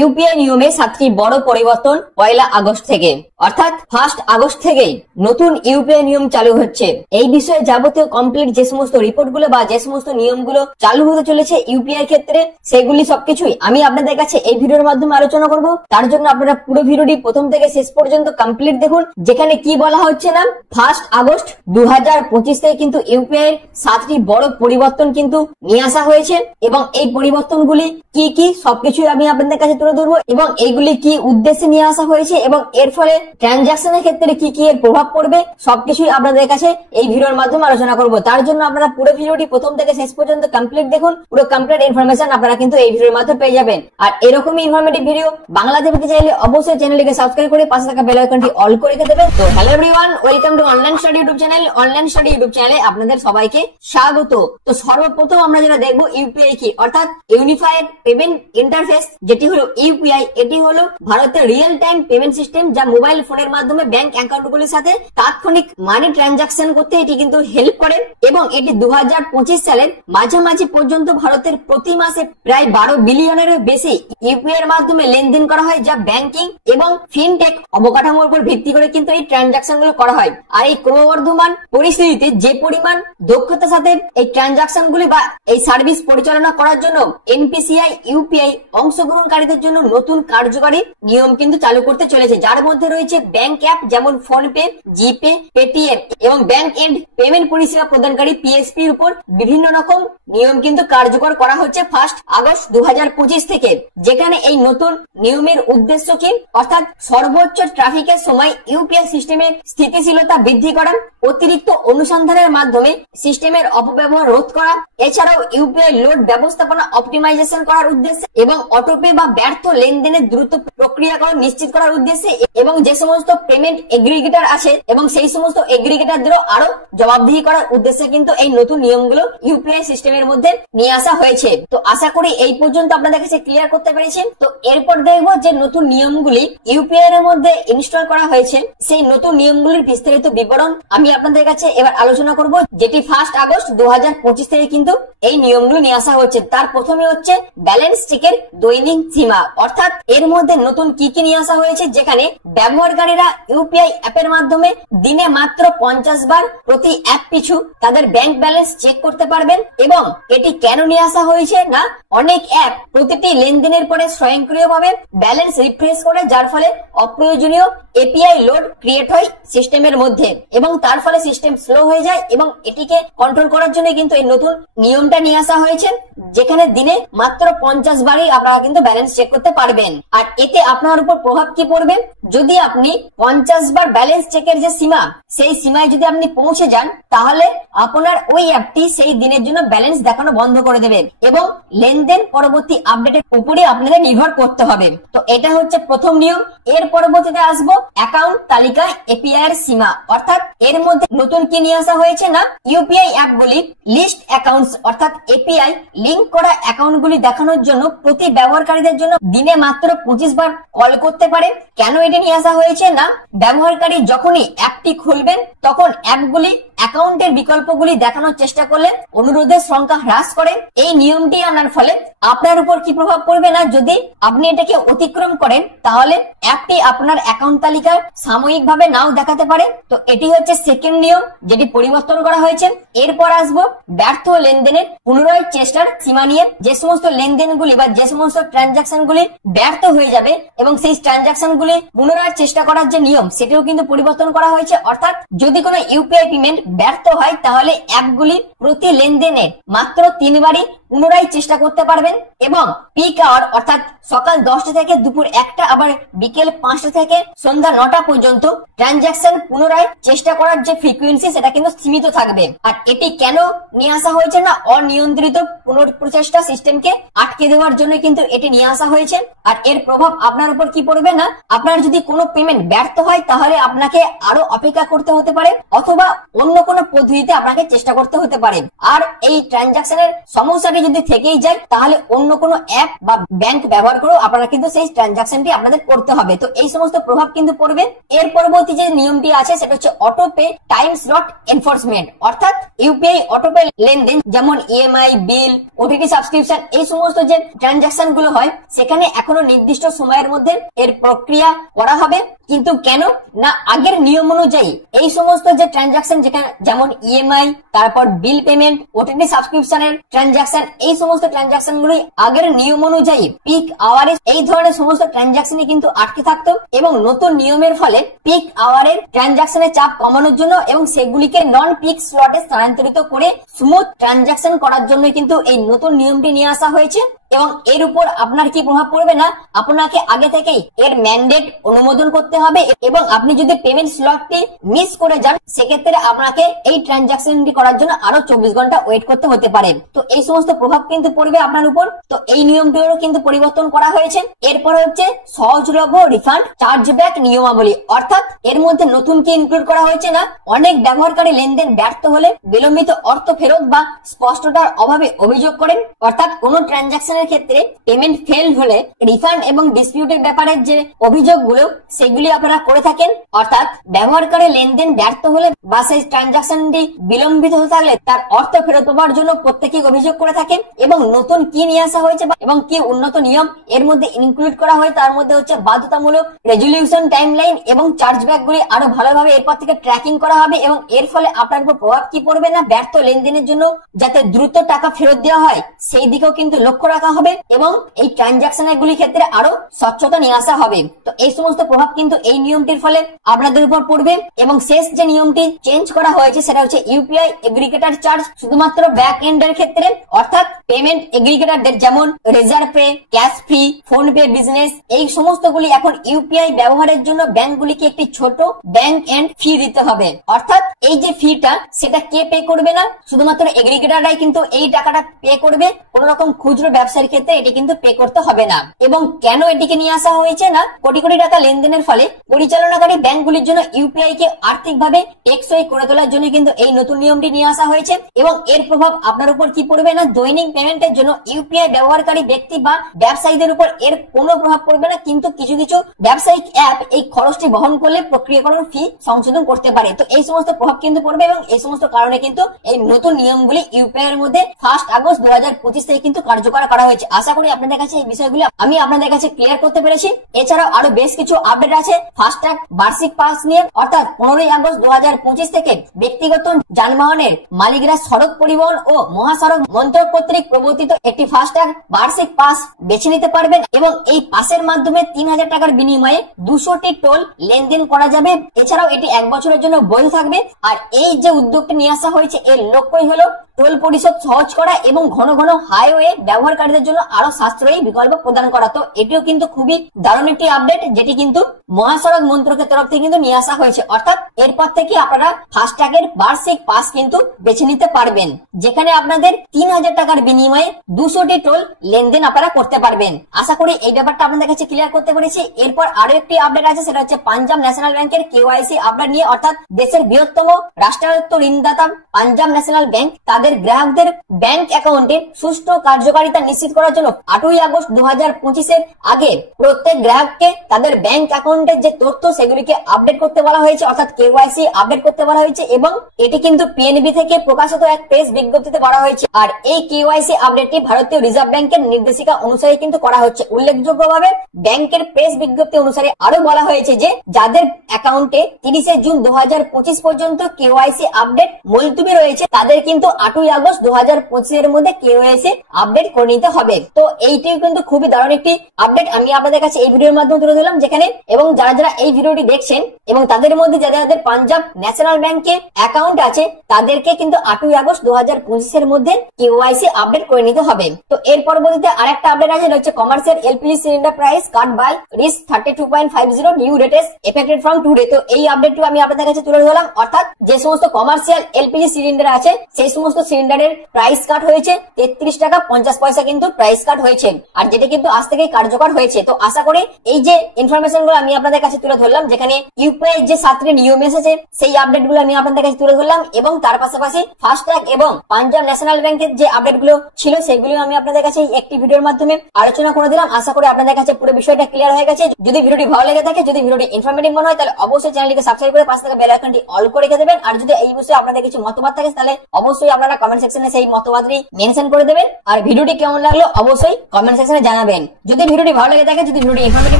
UPI নিয়মে 7টি বড় পরিবর্তন 1 আগস্ট থেকে, অর্থাৎ 1 আগস্ট থেকেই নতুন ইউপিআই নিয়ম চালু হচ্ছে। এই বিষয়ে যাবতীয় কমপ্লিট যে সমস্ত রিপোর্টগুলো বা যে সমস্ত নিয়মগুলো চালু হতে চলেছে ইউপিআই ক্ষেত্রে, সেগুলি সবকিছুই আমি আপনাদের কাছে এই ভিডিওর মাধ্যমে আলোচনা করব। তার জন্য আপনারা পুরো ভিডিওটি প্রথম থেকে শেষ পর্যন্ত কমপ্লিট দেখুন। যেখানে কি বলা হচ্ছে না, 1 আগস্ট 2025 থেকে কিন্তু ইউপিআই এর 7টি বড় পরিবর্তন কিন্তু নিয়ে আসা হয়েছে এবং এই পরিবর্তনগুলি কি কি সবকিছু আমি আপনাদের কাছে তুলে ধরবো এবং এইগুলি কি উদ্দেশ্যে নিয়ে আসা হয়েছে এবং এর ফলে ট্রানজাকশনের ক্ষেত্রে কি কি এর প্রভাব পড়বে সবকিছুই আপনাদের কাছে এই ভিডিওর মাধ্যমে আলোচনা করব। তার জন্য আপনারা পুরো ভিডিওটি প্রথম থেকে শেষ পর্যন্ত কমপ্লিট দেখুন। পুরো কমপ্লিট ইনফরমেশন আপনারা কিন্তু এই ভিডিওর মাধ্যমে পেয়ে যাবেন। আর এরকমই ইনফরমেটিভ ভিডিও বাংলাতে পেতে চাইলে অবশ্যই চ্যানেলটিকে সাবস্ক্রাইব করে পাশে থাকা বেল আইকনটি অল করে রেখে দেবেন। তো hello everyone, welcome to online study YouTube channel. Online study YouTube চ্যানেলে আপনাদের সবাইকে স্বাগত। তো সর্বপ্রথম আমরা যেটা দেখবো ইউপিআই কি, অর্থাৎ ইউনিফাইড পেমেন্ট ইন্টারফেস, যেটি হলো ইউপিআই। এটি হলো ভারতের রিয়েল টাইম পেমেন্ট সিস্টেম যা মোবাইল ফোনের মাধ্যমে ব্যাংক অ্যাকাউন্টগুলির সাথে তাৎক্ষণিক মানি ট্রানজাকশন করতে এটি কিন্তু হেল্প করে এবং এটি 2025 সালের মাঝামাঝি পর্যন্ত ভারতের প্রতি মাসে প্রায় 12 বিলিয়নেরও বেশি ইউপিআই এর মাধ্যমে লেনদেন করা হয়, যা ব্যাংকিং এবং ফিনটেক অবকাঠামোর উপর ভিত্তি করে কিন্তু এই ট্রানজাকশন গুলো করা হয়। আর এই ক্রমবর্ধমান পরিস্থিতিতে যে পরিমাণ দক্ষতার সাথে এই ট্রানজাকশন গুলি বা এই সার্ভিস পরিচালনা করার জন্য এনপিসিআই ইউপিআই অংশগ্রহণকারীদের জন্য নতুন কার্যকরী নিয়ম কিন্তু চালু করতে চলেছে, যার মধ্যে রয়েছে ব্যাংক অ্যাপ যেমন ফোনপে, জিপে, পেটিএম এবং ব্যাংক এন্ড পেমেন্ট পরিষেবা প্রদানকারী পিএসপি এর উপর বিভিন্ন রকম নিয়ম কিন্তু কার্যকর করা হচ্ছে 1 আগস্ট 2025 থেকে। যেখানে এই নতুন নিয়মের উদ্দেশ্য কি, অর্থাৎ সর্বোচ্চ ট্রাফিকের সময় ইউপিআই সিস্টেমের স্থিতিশীলতা বৃদ্ধি করা, অতিরিক্ত অনুসন্ধানের মাধ্যমে সিস্টেমের অপব্যবহার রোধ করা, এছাড়াও ইউপিআই লোড ব্যবস্থাপনা অপটিমাইজেশন করার উদ্দেশ্যে এবং অটোপে বা ব্যর্থ লেনদেনের দ্রুত প্রক্রিয়াকরণ নিশ্চিত করার উদ্দেশ্যে এবং যে সমস্ত পেমেন্ট এগ্রিগেটর আছে এবং সেই সমস্ত এগ্রিগেটরদেরও আরো জবাবদিহি করার উদ্দেশ্যে কিন্তু এই নতুন নিয়মগুলো ইউপিআই সিস্টেমের মধ্যে নিয়ে আসা হয়েছে। তো আশা করি এই পর্যন্ত আপনাদের কাছে ক্লিয়ার করতে পেরেছেন। তো এরপর দেখবো যে নতুন নিয়মগুলি ইউপিআই এর মধ্যে ইনস্টল করা হয়েছে, সেই নতুন নিয়মগুলির বিস্তারিত বিবরণ আমি আপনাদের কাছে এবার আলোচনা করব, যেটি 1 আগস্ট 2025 থেকে কিন্তু এই নিয়মগুলো নিয়ে আসা হচ্ছে। তার প্রথমে হচ্ছে ব্যালেন্স চেকের দৈনিক সীমা, অর্থাৎ এর মধ্যে নতুন কি কি নিয়ে আসা হয়েছে, যেখানে ব্যবহারকারীরা ইউপিআই অ্যাপের মাধ্যমে দিনে মাত্র 50 বার প্রতি অ্যাপ পিছু তাদের ব্যাংক ব্যালেন্স চেক করতে পারবেন। এবং এটি কেন নিয়ে আসা হয়েছে না, অনেক অ্যাপ প্রতিটি লেনদেনের পরে স্বয়ংক্রিয়ভাবে ব্যালেন্স রিফ্রেশ করে, যার ফলে অপ্রয়োজনীয় এপিআই লোড ক্রিয়েট হয় সিস্টেমের মধ্যে এবং তার ফলে সিস্টেম স্লো হয়ে যায় এবং এটিকে কন্ট্রোল করার জন্য কিন্তু এই নতুন নিয়মটা নিয়ে আসা হয়েছে, যেখানে দিনে মাত্র 50 বারই আপনারা কিন্তু ব্যালেন্স চেক করতে পারবেন। আর এতে আপনার উপর প্রভাব কি পড়বে, যদি আপনি 50 বার ব্যালেন্স চেকের যে সীমা, সেই সীমায় যদি আপনি পৌঁছে যান, তাহলে আপনার ওই অ্যাপটি সেই দিনের জন্য ব্যালেন্স দেখানো বন্ধ করে দেবে এবং লেনদেন পরবর্তী আপডেটের উপরে আপনাদের নির্ভর করতে হবে। তো এটা হচ্ছে প্রথম নিয়ম। এর পরবর্তীতে আসবো অ্যাকাউন্ট তালিকা এপিআই এর সীমা, অর্থাৎ এর মধ্যে নতুন কি নিয়ে আসা হয়েছে না, ইউপিআই অ্যাপগুলি লিস্ট অ্যাকাউন্টস অর্থাৎ এপিআই লিংক করা অ্যাকাউন্টগুলি দেখানোর জন্য প্রতি ব্যবহারকারীদের জন্য দিনে মাত্র 25 বার কল করতে পারে। কেন এটি নিয়ে আসা হয়েছে না, ব্যবহারকারী যখনই অ্যাপটি খুলবেন তখন অ্যাপগুলি অ্যাকাউন্টের বিকল্পগুলি দেখানোর চেষ্টা করলে অনুরোধের সংখ্যা হ্রাস করে। এই নিয়মটি আনার ফলে আপনার উপর কি প্রভাব পড়বে না, যদি আপনি এটাকে অতিক্রম করেন তাহলে অ্যাপটি আপনার অ্যাকাউন্ট তালিকায় সাময়িকভাবে নাও দেখাতে পারে। তো এটি হচ্ছে সেকেন্ড নিয়ম, যেটি পরিবর্তন করা হয়েছে। এরপর আসবো ব্যর্থ লেনদেনের পুনরায় চেষ্টার সীমা নিয়ে। যে সমস্ত লেনদেনগুলি বা যে সমস্ত ট্রানজাকশনগুলি ব্যর্থ হয়ে যাবে এবং সেই ট্রানজাকশনগুলি পুনরায় চেষ্টা করার যে নিয়ম, সেটিও কিন্তু পরিবর্তন করা হয়েছে। অর্থাৎ যদি কোনো ইউপিআই পেমেন্ট ব্যর্থ হয় তাহলে অ্যাপগুলি প্রতি লেনদেনে মাত্র 3 বারই পুনরায় চেষ্টা করতে পারবেন এবং পিক আওয়ার অর্থাৎ সকাল 10টা থেকে দুপুর 1টা আবার বিকেল 5টা থেকে সন্ধ্যা 9টা পর্যন্ত ট্রানজাকশন পুনরায় চেষ্টা করার যে ফ্রিকোয়েন্সি সেটা কিন্তু সীমিত থাকবে। আর এটি কেন নিয়ে আসা হয়েছে না, অনিয়ন্ত্রিত পুনঃপ্রচেষ্টা সিস্টেমকে আটকে দেওয়ার জন্য কিন্তু এটি নিয়ে আসা হয়েছে। আর এর প্রভাব আপনার উপর কি পড়বে না, আপনার যদি কোনো পেমেন্ট ব্যর্থ হয় তাহলে আপনাকে আরো অপেক্ষা করতে হতে পারে অথবা অন্য কোনো পদ্ধতিতে আপনাকে চেষ্টা করতে হতে পারে। আর এই ট্রানজাকশনের সমস্যাটি যদি থেকেই যায় তাহলে অন্য কোনো অ্যাপ বা ব্যাংক ব্যবহার করেও আপনারা কিন্তু সেই ট্রানজাকশনটি আপনাদের করতে হবে। তো এই সমস্ত প্রভাব কিন্তু পড়বে। এর পরবর্তী যে নিয়মটি আছে সেটা হচ্ছে অটোপে টাইম স্লট এনফোর্সমেন্ট, অর্থাৎ ইউপিআই অটোপে লেনদেন যেমন ইএমআই, বিল, ওটিটি সাবস্ক্রিপশন, এই সমস্ত যে ট্রানজাকশন গুলো হয় সেখানে এখনো নির্দিষ্ট সময়ের মধ্যে এর প্রক্রিয়া করা হবে। কিন্তু কেন না, আগের নিয়ম অনুযায়ী এই সমস্ত যে ট্রানজাকশন যেমন ইএমআই, তারপর বিল পেমেন্ট, ওটিটি সাবস্ক্রিপশনের ট্রানজাকশন, এই সমস্ত ট্রানজাকশন গুলি আগের নিয়ম অনুযায়ী পিক আওয়ারে এই ধরনের সমস্ত ট্রানজাকশনই কিন্তু আটকে থাকতো, এবং নতুন নিয়মের ফলে পিক আওয়ারের ট্রানজাকশনের চাপ কমানোর জন্য এবং সেগুলিকে নন পিক স্লটে স্থানান্তরিত করে স্মুথ ট্রানজাকশন করার জন্য কিন্তু এই নতুন নিয়মটি নিয়ে আসা হয়েছে। এবং এর উপর আপনার কি প্রভাব পড়বে না, আপনাকে আগে থেকেই এর ম্যান্ডেট অনুমোদন করতে হবে, এবং আপনি যদি পেমেন্ট স্লটটি মিস করে যান সেক্ষেত্রে আপনাকে এই ট্রানজাকশনটি করার জন্য আরো 24 ঘন্টা ওয়েট করতে হতে পারে। তো এই সমস্ত প্রভাব কিন্তু পড়বে আপনার উপর। তো এই নিয়মটিরও কিন্তু পরিবর্তন করা হয়েছে। এরপর হচ্ছে সহজলভ্য রিফান্ড চার্জব্যাক নিয়মাবলী, অর্থাৎ এর মধ্যে নতুন কি ইনক্লুড করা হয়েছে না, অনেক ব্যবহারকারী লেনদেন ব্যর্থ হলে বিলম্বিত অর্থ ফেরত বা স্পষ্টতার অভাবে অভিযোগ করেন, অর্থাৎ কোন ট্রানজাকশনের ক্ষেত্রে পেমেন্ট ফেল হলে রিফান্ড এবং ডিসপিউটের ব্যাপারে যে অভিযোগগুলো সেগুলি আপনারা করে থাকেন, অর্থাৎ ব্যবহারকারী লেনদেন ব্যর্থ হলে বা সেই ট্রানজাকশনটি বিলম্বিত হতে থাকলে তার অর্থ ফেরত পাওয়ার জন্য প্রত্যেকেই অভিযোগ করে থাকেন। এবং নতুন কি নিয়ে আসা হয়েছে এবং কি উন্নত নিয়ম এর মধ্যে ইনক্লুড করা হয় তার মধ্যে হচ্ছে বাধ্যতামূলক রেজলিউশন টাইমলাইন এবং চার্জব্যাক গুলি আরো ভালোভাবে এরপর থেকে ট্র্যাকিং করা হবে, এবং এর ফলে আপনার উপর প্রভাব কি পড়বে না, ব্যর্থ লেনদেনের জন্য যাতে দ্রুত টাকা ফেরত দেওয়া হয় সেই দিকেও কিন্তু লক্ষ্য রাখা হবে, এবং এই ট্রানজাকশন গুলির ক্ষেত্রে আরো স্বচ্ছতা নিয়ে আসা হবে। তো এই সমস্ত প্রভাব কিন্তু এই নিয়মটির ফলে আপনাদের উপর পড়বে। এবং শেষ যে নিয়মটি চেঞ্জ করা হয়েছে সেটা হচ্ছে ইউপিআই এগ্রিগেটর চার্জ শুধুমাত্র ব্যাক এন্ডের ক্ষেত্রে, অর্থাৎ পেমেন্ট এগ্রিগেটরদের যেমন Razorpay, Cashfree, PhonePe business, এই সমস্তগুলি এখন ইউপিআই ব্যবহারের জন্য ব্যাংকগুলিকে একটি ছোট ব্যাংক এন্ড ফি দিতে হবে। অর্থাৎ এই যে ফিটা সেটা কে পে করবে না, শুধুমাত্র এগ্রিগেটররাই কিন্তু এই টাকাটা পে করবে, কোন রকম খুচরো ব্যবসার ক্ষেত্রে এটি কিন্তু পে করতে হবে না। এবং কেন এটিকে নিয়ে আসা হয়েছে না, কোটি কোটি টাকা লেনদেনের ফলে পরিচালনাকারী ব্যাংকগুলির জন্য ইউপিআই কে আর্থিকভাবে টেকসই করে তোলার জন্য কিন্তু এই নতুন নিয়মটি নিয়ে আসা হয়েছে। এবং এর প্রভাব আপনার উপর কি পড়বে না, দৈনিক পেমেন্টের জন্য ইউপিআই ব্যবহারকারী ব্যক্তি বা ব্যবসায়ীদের উপর এর কোনো প্রভাব পড়বে না, কিন্তু কিছু কিছু ব্যবসায়িক অ্যাপ এই খরচটি বহন করলে প্রক্রিয়াকরণ ফি সংশোধন করতে পারে। তো এই সমস্ত প্রভাব কিন্তু পড়বে, এবং এই সমস্ত কারণে কিন্তু এই নতুন নিয়মগুলি ইউপিআই এর মধ্যে 1 আগস্ট 2025 থেকে কিন্তু কার্যকর করা হয়েছে। আশা করি আপনাদের কাছে এই বিষয়গুলো আমি আপনাদের কাছে ক্লিয়ার করতে পেরেছি। এছাড়াও আরো বেশ কিছু আপডেট আছে ফাস্ট্যাগ বার্ষিক পাস নিয়ে, অর্থাৎ 15 আগস্ট 2025 থেকে ব্যক্তিগত যানবাহনের মালিকরা সড়ক পরিবহন ও মহাসড়ক মন্ত্রক কর্তৃক প্রবর্তিত একটি ফাস্ট্যাগ বার্ষিক পাস বেছে নিতে পারবেন, এবং এই পাসের মাধ্যমে 3000 টাকার বিনিময়ে 200টি টোল লেনদেন করা যাবে। এছাড়াও এটি 1 বছরের জন্য বৈধ থাকবে। আর এই যে উদ্যোগটি নিয়ে আসা হয়েছে এর লক্ষ্যই হলো টোল পরিশোধ সহজ করা এবং ঘন ঘন হাইওয়ে ব্যবহারকারীদের জন্য আরো সাশ্রয়ী বিকল্প প্রদান করা। তো এটিও কিন্তু খুবই দারুণ একটি আপডেট, যেটি কিন্তু মহাসড়ক মন্ত্রকের তরফ থেকে কিন্তু নিয়ে আসা হয়েছে। অর্থাৎ এরপর থেকে আপনারা ফাস্ট্যাগের বার্ষিক পাস কিন্তু বেছে নিতে পারবেন, যেখানে আপনাদের 3000 টাকার বিনিময়ে 200টি টোল লেনদেন আপনারা করতে পারবেন। আশা করি এই ব্যাপারটা আপনাদের কাছে ক্লিয়ার করতে পেরেছি। এরপর আরো একটি আপডেট আছে, সেটা হচ্ছে পাঞ্জাব ন্যাশনাল ব্যাংকের কেওয়াইসি আপডেট নিয়ে, অর্থাৎ দেশের বৃহত্তম রাষ্ট্রায়ত্ত ঋণদাতা পাঞ্জাব ন্যাশনাল ব্যাংক তাদের গ্রাহকদের ব্যাংক অ্যাকাউন্টে সুষ্ঠু কার্যকারিতা নিশ্চিত করার জন্য 8 আগস্ট 2025 আগে প্রত্যেক গ্রাহককে তাদের ব্যাংক অ্যাকাউন্টের যে তথ্য সেগুলিকে আপডেট করতে বলা হয়েছে, অর্থাৎ কেওয়াইসি আপডেট করতে বলা হয়েছে, এবং এটি কিন্তু পিএনবি থেকে প্রকাশিত এক প্রেস বিজ্ঞপ্তিতে বলা হয়েছে। আর এই কেওয়াইসি আপডেটটি ভারতীয় রিজার্ভ ব্যাংকের নির্দেশিকা অনুসারে কিন্তু করা হচ্ছে। উল্লেখযোগ্যভাবে ব্যাংকের প্রেস বিজ্ঞপ্তি অনুসারে আরো বলা হয়েছে যে যাদের অ্যাকাউন্টে 30 জুন 2025 পর্যন্ত কেওয়াইসি আপডেট মুলতুবি রয়েছে তাদের কিন্তু 8 আগস্ট 2025 এর মধ্যে কেওয়াইসি আপডেট করে নিতে হবে। তো এইটিও কিন্তু খুবই দারুণ একটি আপডেট আমি আপনাদের কাছে এই ভিডিওর মাধ্যমে তুলে দিলাম, যেখানে এবং যারা যারা এই ভিডিওটি দেখছেন এবং তাদের মধ্যে যাদের পাঞ্জাব ন্যাশনাল ব্যাংকে অ্যাকাউন্ট আছে তাদেরকে কিন্তু 8 আগস্ট 2025 এর মধ্যে কেওয়াইসি আপডেট করে নিতে হবে। তো এর পরবর্তীতে আরেকটা আপডেট আছে, এটা হচ্ছে commercial LPG cylinder price cut by Rs 32.50 new rates effected from today. তো এই আপডেটটি আমি আপনাদের কাছে তুলে ধরলাম, অর্থাৎ যে সমস্ত কমার্শিয়াল এলপিজি সিলিন্ডার আছে সেই সমস্ত সিলিন্ডারের প্রাইস কাট হয়েছে 33 টাকা 50 পয়সা কিন্তু প্রাইস কাট হয়েছে, আর যেটা কিন্তু আজ থেকে কার্যকর হয়েছে। তো আশা করি এই যে ইনফরমেশন গুলো আমি আপনাদের কাছে তুলে ধরলাম, যেখানে ইউপিআই যে 7টি নিয়ম এসেছে সেই আপডেট গুলো আমি আপনাদের কাছে তুলে ধরলাম, এবং তার পাশাপাশি ফাস্ট্যাগ এবং পাঞ্জাব ন্যাশনাল ব্যাংকের যে আপডেট গুলো ছিল সেগুলো আমি আপনাদের কাছে একটি ভিডিওর মাধ্যমে আলোচনা করে দিলাম। আশা করি আপনাদের কাছে পুরো বিষয়টা ক্লিয়ার হয়ে গেছে। যদি ভিডিওটি ভালো লেগে থাকে, যদি ভিডিওটি ইনফরমেটিভ মনে হয়, তাহলে অবশ্যই চ্যানেলটিকে সাবস্ক্রাইব করে পাশে থাকা বেল আইকনটি অল করে রেখে দেবেন। আর যদি এই বিষয়ে আপনাদের কিছু মতামত থাকে তাহলে অবশ্যই আপনারা কমেন্ট সেকশনে সেই মতামতটি মেনশন করে দেবেন। আর ভিডিওটি কেমন লাগলো অবশ্যই কমেন্ট সেকশনে জানাবেন। যদি ভিডিওটি ভালো লেগে থাকে, যদি ভিডিওটি ইনফরমেটিভ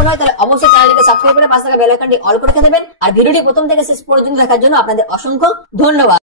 মনে হয়, তাহলে অবশ্যই চ্যানেলটিকে সাবস্ক্রাইব করে পাশে থাকা বেল আইকনটি অল করে রেখে দেবেন। আর ভিডিওটি প্রথম থেকে শেষ পর্যন্ত দেখার জন্য আপনাদের অসংখ্য ধন্যবাদ।